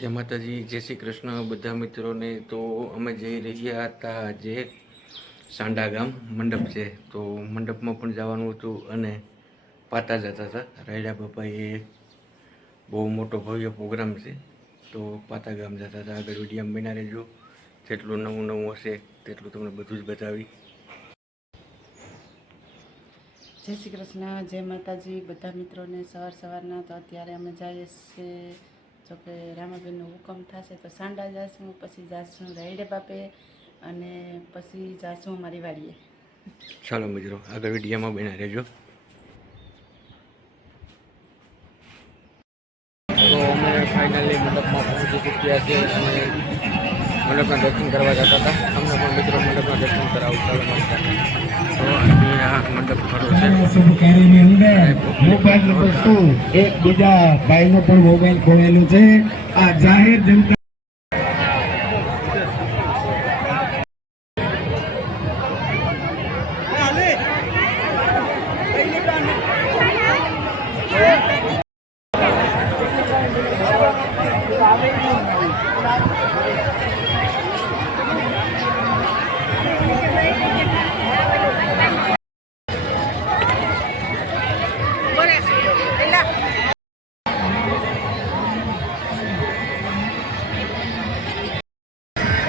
જય માતાજી, જય શ્રી કૃષ્ણ બધા મિત્રોને। તો અમે જઈ રહ્યા હતા આજે સાંડા ગામ મંડપ છે, તો મંડપમાં પણ જવાનું હતું અને પાતા જતા હતા। રાયડા બાપાએ બહુ મોટો ભવ્ય પ્રોગ્રામ છે, તો પાતા ગામ જતા હતા। આગળ વિડીયો બના રહેજો, જેટલું નવું નવું હશે તેટલું તમને બધું જ બતાવી। જય શ્રી કૃષ્ણ, જય માતાજી બધા મિત્રોને। સવારના તો અત્યારે અમે જઈએ છીએ, જોકે રામાબેનનો હુકમ થશે તો સાંડા જાશું, પછી જાશું રાયડે બાપે અને પછી જાશું અમારી વાડીએ। ચાલો મિત્રો, આગળ વિડીયોમાં બના રહેજો। તો અમે ફાઇનલી મંડપમાં પહોંચી ચૂક્યા છીએ અને મંડપના દર્શન કરવા જતા હતા। તમને પણ મિત્રો મંડપના દર્શન કરાવું। ચાલો મળતા। તો અહીંયા મંડપ ખરો છે। શુભ કાર્યની અંદર મોબાઈલ નંબર 2 એક બીજા ભાઈનો પણ મોબાઈલ ખોવાયેલો છે। આ જાહેર જનતા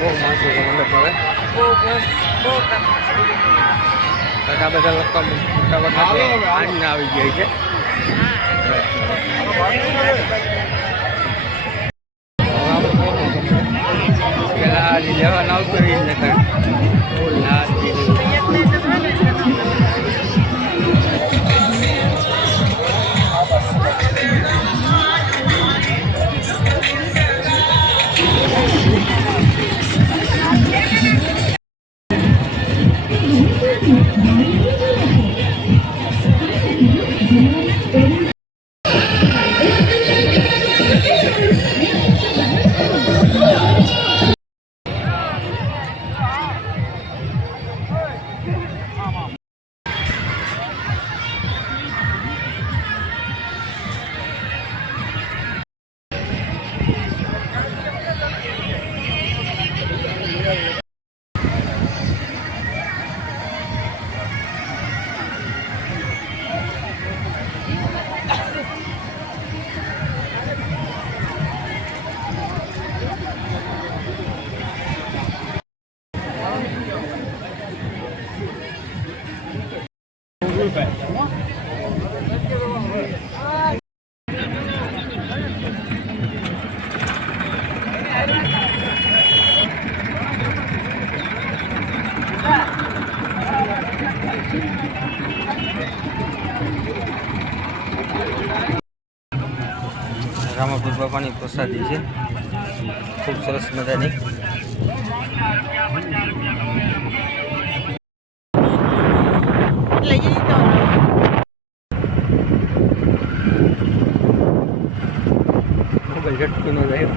બહુ માણસો છે મંડપમાં હવે। બધા બધા લોકો આનંદ આવી ગયા છે। પેલા લેવા આવતું રહીને રામાપુર બાપાની પ્રસાદી છે, ખૂબ સરસ મજાની। ઝટકી નો જાય।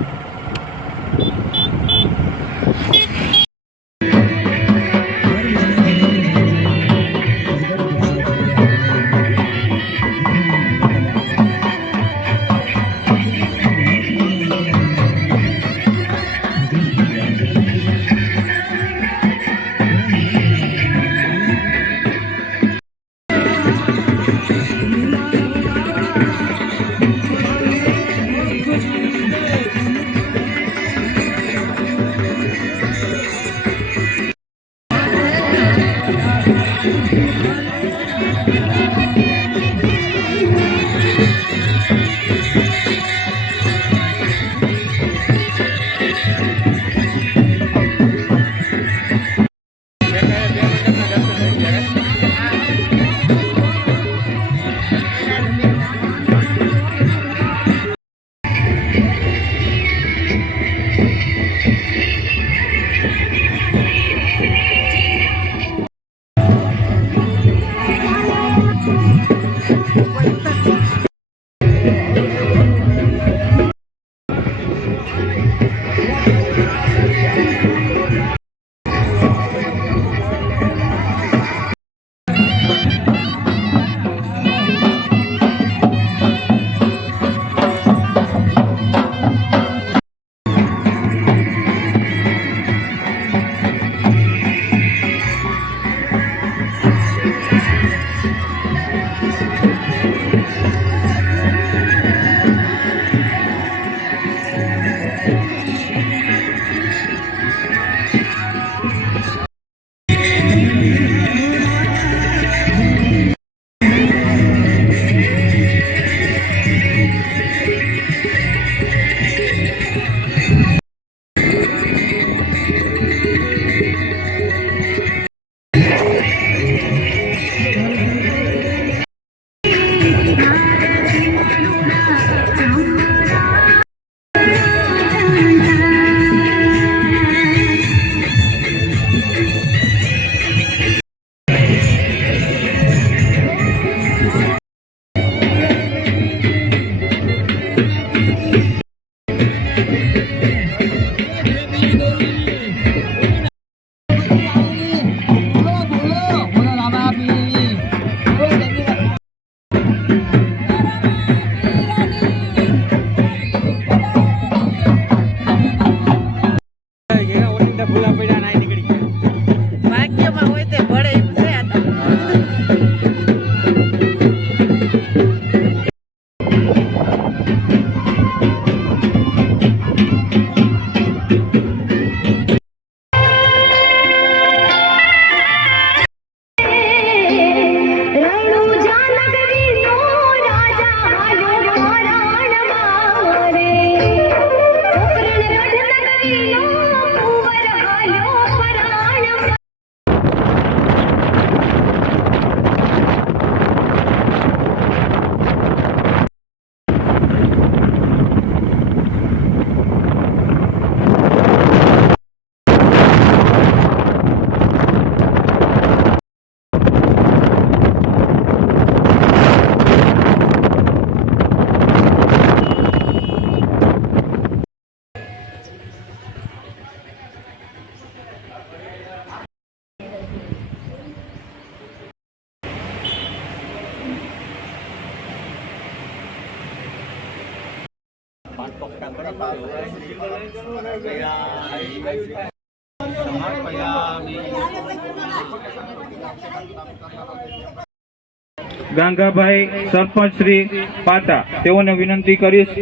ગાંગાભાઈ સરપંચ શ્રી પાટા તેઓને વિનંતી કરીશ.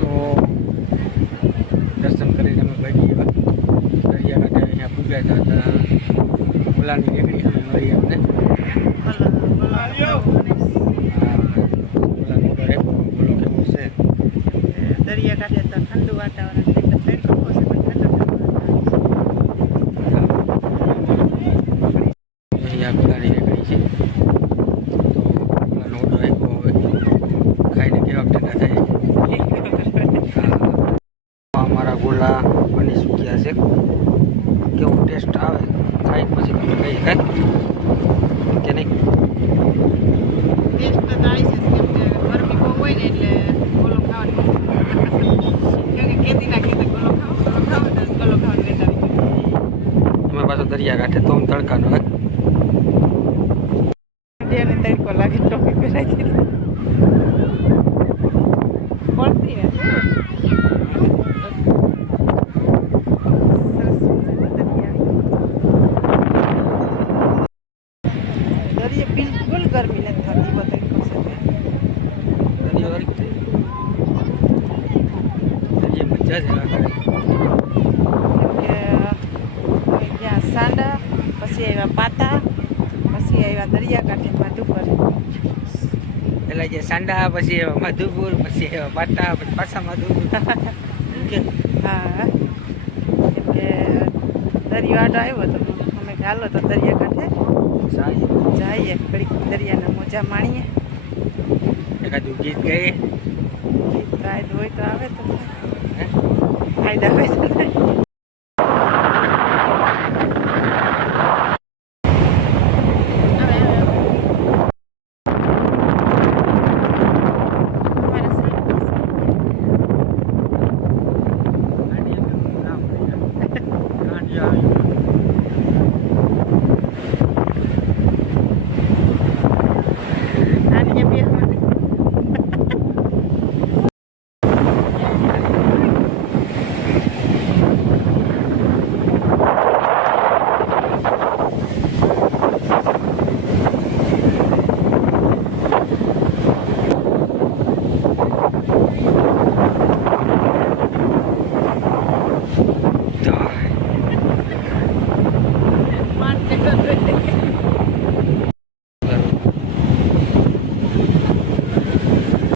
તો દર્શન કરીને અમે ભાગી ગયા દરિયાકાંઠે. અહીંયા પૂગ્યા હતા ઓલાની રેકડી અમે મળી અમને. ઓલાની ઘરે બોલો કેવું છે. દરિયાકાંઠે તો ઠંડુ વાતાવરણ છે, એટલે તડકો છે પણ અહીંયા ઓલાની રેકડી છે. તો ઓલાનો ઓર્ડર આપ્યો, હવે ખાઈને કેવા ઠંડા થાય. અમારા ગોલા બની ચૂક્યા છે. કેવો ટેસ્ટ આવે ખાઈને પછી તમે કહીએ કાંઈ કે નહીં. ટેસ્ટ તો તાળી છે, કેમ કે ગરમી બહુ હોય ને એટલે ગોલો ખાવાનું કેમ કે કેદીના કીધે ગોલો ખાવો તો ગોલો ખાવાનું વેચાવી અમે પાછો દરિયા કાંઠે તો તડકાનો હે. જેને તડકો લાગે ટોપી પહેરાઈ દીધી પડતી ને સરસ દરિયા બિલકુલ ગરમી નથી થતી, એવો તડકો છે. દરિયા મજા જ લાગે. ત્યાં સાંડા, પછી આવ્યા પાતા, પછી આવ્યા દરિયાકાંઠે માધુપર. એટલે જે સાંડા, પછી એવા મધુપુર, પછી એવા પાટા, પછી પાછા મધુપુર. હા, કેમ કે દરિયો આડો આવ્યો તો અમે ચાલો તો દરિયાકાંઠે જઈએ, ઘડીક દરિયાના મોજા માણીએ. એકાદું ગીત ગાઈએ. ગીત ગાય હોય તો આવે તો હે? ફાયદા હોય તો થાય.